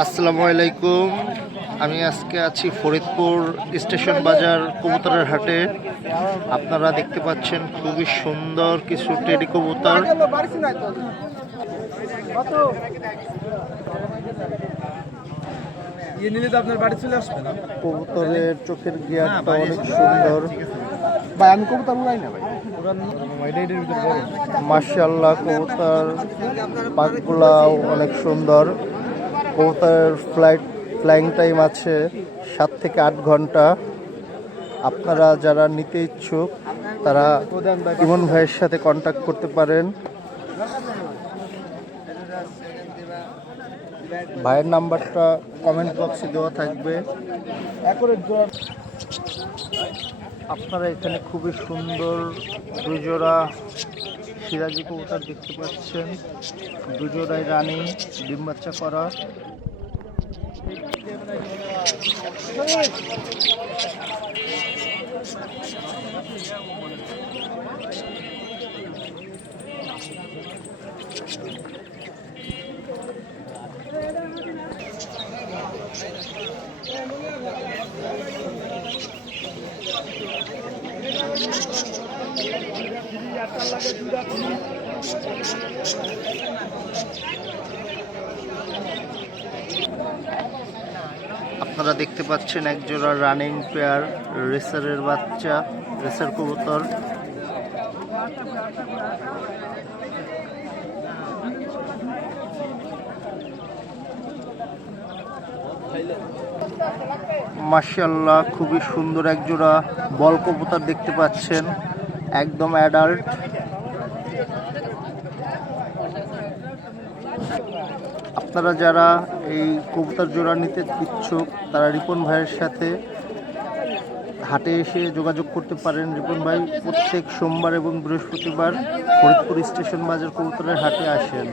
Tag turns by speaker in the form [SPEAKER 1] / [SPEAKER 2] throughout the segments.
[SPEAKER 1] আসসালামু আলাইকুম। আমি আজকে আছি ফরিদপুর স্টেশন বাজার কবুতরের হাটে। আপনারা দেখতে পাচ্ছেন খুবই সুন্দর কিছু টেডি কবুতর।
[SPEAKER 2] ইয়ে
[SPEAKER 1] কবুতরের চোখের গিয়ারটা অনেক সুন্দর।
[SPEAKER 2] ভাই আমি কবুতর উড়াই না ভাই।
[SPEAKER 1] মার্শাল্লাহ কবুতর পাকগুলাও অনেক সুন্দর। কবুতরের ফ্লাইট ফ্লাইং টাইম আছে সাত থেকে আট ঘণ্টা। আপনারা যারা নিতে ইচ্ছুক, তারা ইমন ভাইয়ের সাথে কন্ট্যাক্ট করতে পারেন। ভাইয়ের নাম্বারটা কমেন্ট বক্সে দেওয়া থাকবে। আপনারা এখানে খুবই সুন্দর দুজোড়া সিরাজি কবুতর দেখতে পাচ্ছেন। দুজোড়ায় রানী ডিম বাচ্চা করা। আপনারা দেখতে পাচ্ছেন একজোড়া রানিং পেয়ার রেসারের বাচ্চা রেসার কবুতর। মার্শাল্লাহ খুবই সুন্দর একজোড়া বল কবুতর দেখতে পাচ্ছেন। একদম অ্যাডাল্ট আপনারা যারা এই কবুতর জোড়া নিতে ইচ্ছুক, তারা রিপন ভাইয়ের সাথে হাটে এসে যোগাযোগ করতে পারেন। রিপন ভাই প্রত্যেক সোমবার এবং বৃহস্পতিবার ফরিদপুর স্টেশন বাজার কবুতরের হাটে আসেন।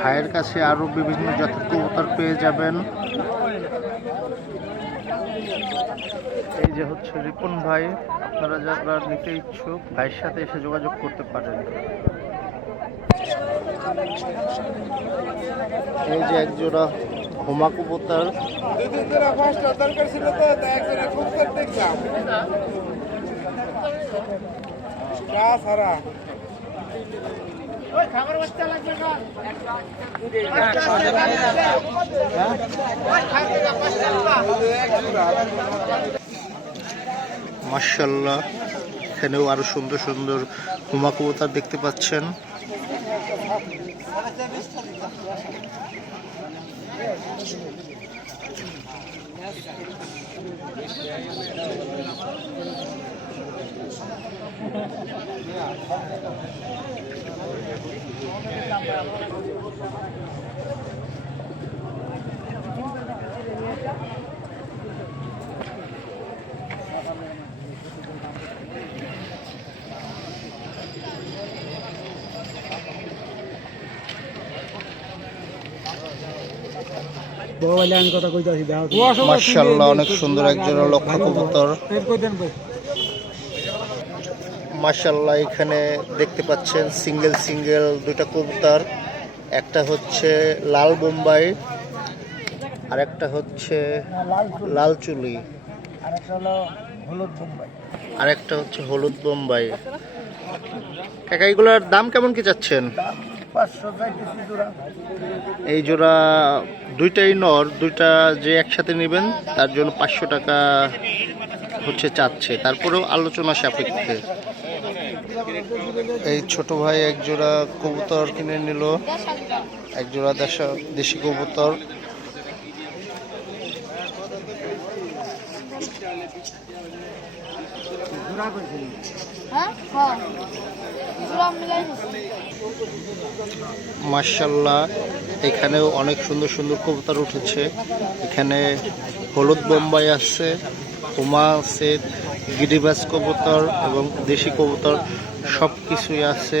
[SPEAKER 1] ভাইয়ের কাছে আরও বিভিন্ন জাতের কবুতর পেয়ে যাবেন। এই যে হচ্ছে রিপন ভাই আপনারা যারা নিতে ইচ্ছুক ভাইয়ের সাথে এসে যোগাযোগ করতে পারেন। এই যে এক জোড়া হোমা কবুতর।
[SPEAKER 2] দুদিন
[SPEAKER 1] মার্শাল্লাহ এখানেও আরও সুন্দর সুন্দর হুমা দেখতে পাচ্ছেন। মার্শাল্লাহ অনেক সুন্দর এক জোড়া লক্ষ্য কবুতর। মার্শাল্লাহ এখানে দেখতে পাচ্ছেন সিঙ্গেল সিঙ্গেল দুইটা কবুতর। একটা হচ্ছে লাল বোম্বাই আর একটা হচ্ছে লাল চুলি।
[SPEAKER 2] আর একটা
[SPEAKER 1] হচ্ছে হলুদ বোম্বাই। কাকা এগুলোর দাম কেমন কি চাচ্ছেন? এই জোড়া দুইটাই নর, দুইটা যে একসাথে নেবেন, তার জন্য পাঁচশো টাকা হচ্ছে চাচ্ছে। তারপরেও আলোচনা সাপেক্ষে। এই ছোট ভাই একজোড়া কবুতর কিনে নিল। একজোড়া দেশা দেশি কবুতর।
[SPEAKER 3] হ্যাঁ? হ্যাঁ জোড়া মিলাই
[SPEAKER 1] মার্শাল্লাহ এখানেও অনেক সুন্দর সুন্দর কবুতর উঠেছে। এখানে হলুদ বোম্বাই আছে হুমা আছে গিরিবাজ কবুতর এবং দেশি কবুতর সব কিছুই আছে।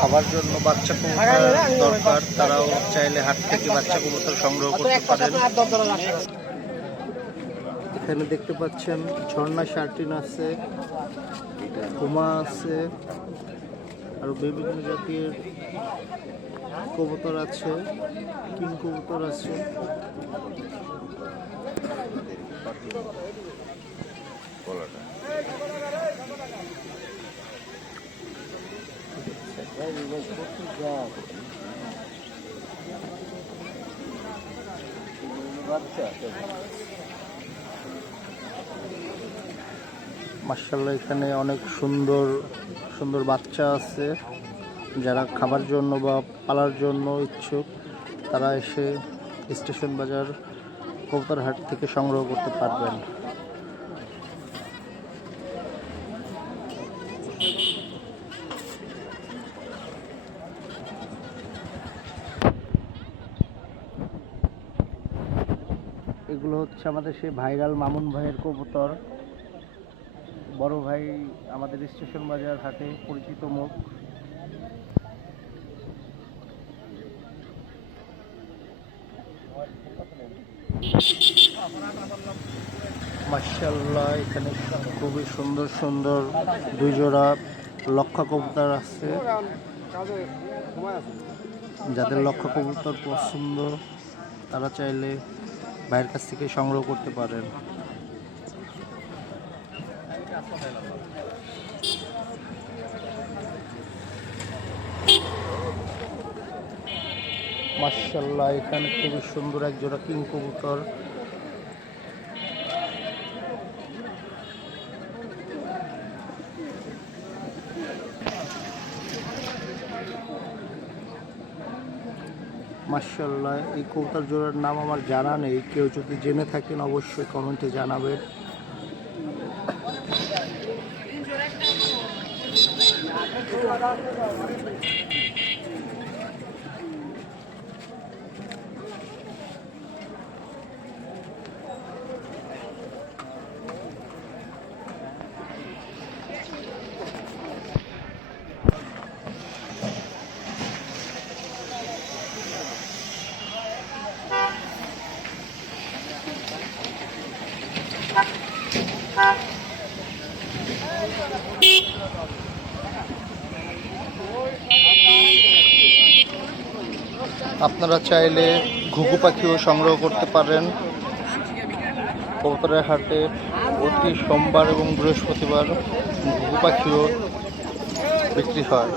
[SPEAKER 1] খাবার জন্য বাচ্চা কবুতর দরকার তারাও চাইলে হাট থেকে বাচ্চা কবুতর সংগ্রহ করতে পারেন। এখানে দেখতে পাচ্ছেন ঝর্ণা শার্টিন আছে হুমা আছে আর বিভিন্ন জাতির কবুতর আছে কিং কবুতর আছে। মার্শাল্লাহ এখানে অনেক সুন্দর সুন্দর বাচ্চা আছে। যারা খাবার জন্য বা পালার জন্য ইচ্ছুক, তারা এসে স্টেশন বাজার কবুতরহাট থেকে সংগ্রহ করতে পারবেন। এগুলো হচ্ছে আমাদের সেই ভাইরাল মামুন ভাইয়ের কবুতর। বড় ভাই আমাদের স্টেশন বাজার হাটে পরিচিত মুখ। মার্শাল্লাহ এখানে খুবই সুন্দর সুন্দর দুই জোড়া লক্ষা কবুতর আছে। যাদের লক্ষা কবুতর পছন্দ, তারা চাইলে ভাইয়ের কাছ থেকে সংগ্রহ করতে পারেন। মার্শাল্লাহ এখানে খুবই সুন্দর এক জোড়া কিং কবুতর। মার্শাল্লাহ এই কৌতার জোড়ার নাম আমার জানা নেই। কেউ যদি জেনে থাকেন অবশ্যই কমেন্টে জানাবেন। আপনারা চাইলে ঘুঘু পাখিও সংগ্রহ করতে পারেন। কবুতরের হাটে প্রতি সোমবার এবং বৃহস্পতিবার ঘুঘু পাখিও বিক্রি হয়।